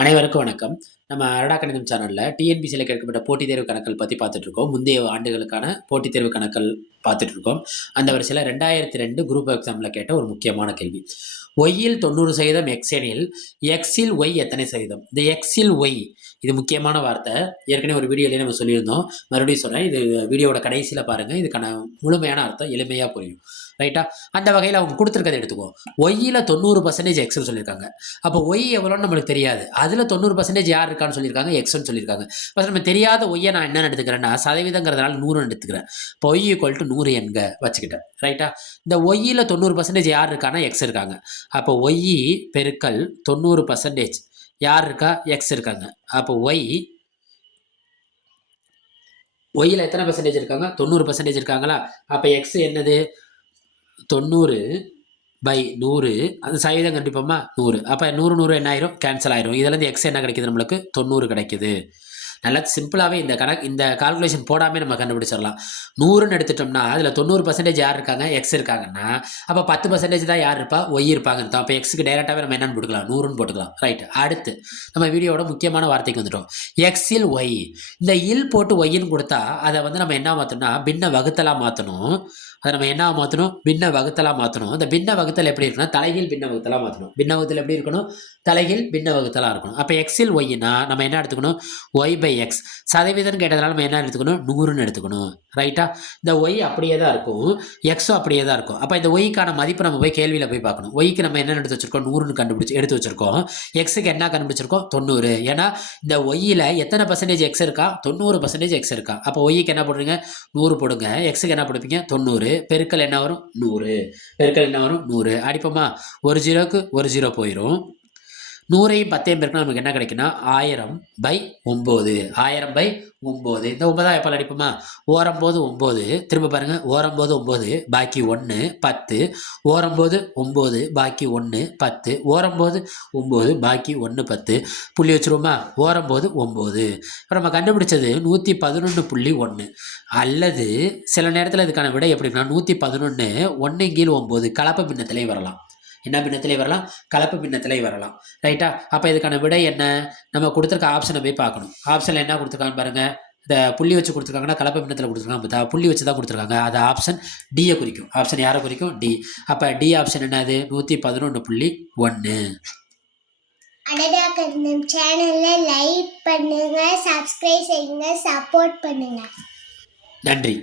அனைவருக்கும் வணக்கம். நம்ம அரடா கணிதம் சேனல்ல டிஎன்பிசியில் கேட்கப்பட்ட போட்டித் தேர்வு கணக்குகள் பத்தி பார்த்துட்டு இருக்கோம். முந்தைய ஆண்டுகளுக்கான போட்டித் தேர்வு கணக்குகள் பார்த்துட்டு இருக்கோம். அந்த வரிசையில 2002 குரூப் எக்ஸாம்ல கேட்ட ஒரு முக்கியமான கேள்வி. ஒய்யில் 90% எக்ஸ் எனில் எக்ஸில் ஒய் எத்தனை சதவீதம்? இந்த எக்ஸில் ஒய் இது முக்கியமான வார்த்தை. ஏற்கனவே ஒரு வீடியோலயே நம்ம சொல்லியிருந்தோம். மறுபடியும் சொல்றேன். இது வீடியோவோட கடைசியில பாருங்க. இதுக்கான முழுமையான அர்த்தம் எளிமையா புரியும். ரைட்டா? அந்த வகையில அவங்க குடுத்திருக்கத எடுத்துக்குவோம். ஒய்யில 90% எக்ஸ்ன்னு சொல்லியிருக்காங்க. அப்போ ஒய் எவ்வளோன்னு நம்மளுக்கு தெரியாது. அதுல 90% யார் இருக்கான்னு சொல்லியிருக்காங்க? எக்ஸ்ன்னு சொல்லியிருக்காங்க. ஃபர்ஸ்ட் நம்ம தெரியாத ஒய்யை நான் என்னன்னு எடுத்துக்கிறேன்னா, சதவீதங்கிறதுனால 100ன்னு எடுத்துக்கிறேன். இப்போ ஒய் ஈக்குவல் டு 100 என்க வச்சுக்கிட்டேன். ரைட்டா? இந்த ஒய்யில 90% யார் இருக்கான்னா எக்ஸ் இருக்காங்க. அப்போ ஒய் பெருக்கல் 90% யார் இருக்கா? எக்ஸ் இருக்காங்க. அப்போ ஒய்யில் எத்தனை பர்சன்டேஜ் இருக்காங்க? 90% இருக்காங்களா? அப்போ எக்ஸ் என்னது? 90/100. அந்த சதவீதம் கண்டிப்போமா? 100. அப்போ 100 100 என்ன ஆயிரும்? கேன்சல் ஆயிரும். இதுலேருந்து எக்ஸ் என்ன கிடைக்குது நம்மளுக்கு? 90 கிடைக்குது. நல்லா சிம்பிளாகவே இந்த கால்குலேஷன் போடாமல் நம்ம கண்டுபிடிச்சிடலாம். 100ன்னு எடுத்துட்டோம்னா அதில் 90% யார் இருக்காங்க? எக்ஸ் இருக்காங்கன்னா அப்போ 10% தான் யார் இருப்பா? ஒய் இருப்பாங்கன்னு தான். அப்போ எக்ஸுக்கு டேரெக்டாகவே நம்ம என்னன்னு போட்டுக்கலாம்? 100ன்னு போட்டுக்கலாம். ரைட். அடுத்து நம்ம வீடியோட முக்கியமான வார்த்தைக்கு வந்துட்டோம். எக்ஸில் ஒய். இந்த இல் போட்டு ஒய்ன்னு கொடுத்தா அதை நம்ம என்ன மாற்றணும்னா பின்ன வகுத்தலாக மாற்றணும். அதை நம்ம என்ன மாற்றணும்? பின்ன வகுத்தலாக மாற்றணும். அந்த பின்ன வகுத்தல் எப்படி இருக்குன்னா தலைகீழ் பின்ன வகுத்தலாக மாற்றணும். பின்ன வகுத்தல் எப்படி இருக்கணும்? தலைகீழ் பின்ன வகுத்தலாக இருக்கணும். அப்போ எக்ஸில் ஒய்னா நம்ம என்ன எடுத்துக்கணும்? y/x. சதவீதம் கேட்டதுனால நம்ம என்ன எடுத்துக்கணும்? 100ன்னு எடுத்துக்கணும். ரைட்டா? இந்த ஒய் அப்படியே தான் இருக்கும், எக்ஸும் அப்படியே தான் இருக்கும். அப்போ இந்த ஒய்க்கான மதிப்பு நம்ம போய் கேள்வியில் போய் பார்க்கணும். ஒய்க்கு நம்ம என்ன எடுத்து வச்சிருக்கோம்? 100ன்னு எடுத்து வச்சிருக்கோம். எக்ஸுக்கு என்ன கண்டுபிடிச்சிருக்கோம்? 90. ஏன்னா இந்த ஒய்யில் எத்தனை பர்சன்டேஜ் எக்ஸ் இருக்கா? 90% எக்ஸ் இருக்கா. அப்போ ஒய்க்கு என்ன போடுறீங்க? 100 போடுங்க. எக்ஸுக்கு என்ன போடுப்பீங்க? 90. பெருக்கல் என்ன வரும்? 100. பெருக்கல் என்ன வரும்? 100. அடிப்போமா? ஒரு ஜீரோக்கு ஒரு ஜீரோ போயிடும். 100ஐயும் 10ஐயும் பெருக்கினா நமக்கு என்ன கிடைக்குன்னா 1000/9. 1000/9. இந்த 9 எப்போ அடிப்போமா? ஓரம்போது 9. திரும்ப பாருங்க. ஓரம்போது 9 பாக்கி 1 10. ஓரம்போது 9 பாக்கி 1 10. ஓரம்போது 9 பாக்கி 1 10. புள்ளி வச்சுருவோமா? ஓரம்போது 9. இப்போ நம்ம கண்டுபிடிச்சது 111.1. அல்லது சில நேரத்தில் இதுக்கான விடை எப்படின்னா 111 1 கீழ் 9 கலப்பு பின்னத்திலையும் வரலாம். என்ன பின்னத்திலே வரலாம்? கலப்பு பின்னத்திலே வரலாம். ரைட்டா? அப்போ இதுக்கான விடை என்ன? நம்ம கொடுத்துருக்க ஆப்ஷனை போய் பார்க்கணும். ஆப்ஷனில் என்ன கொடுத்துருக்காங்க பாருங்க. இந்த புள்ளி வச்சு கொடுத்துருக்காங்கன்னா கலப்பு பின்னத்தில் கொடுத்துருக்காங்க. புள்ளி வச்சு தான் கொடுத்துருக்காங்க. அது ஆப்ஷன் டியை குறிக்கும். ஆப்ஷன் யாரை குறிக்கும்? டி. அப்போ டி ஆப்ஷன் என்னது? 111.1. அரடா கணிதம் சேனலை லைக் பண்ணுங்க, சப்ஸ்கிரைப் செய்யுங்க, சப்போர்ட் பண்ணுங்க. நன்றி.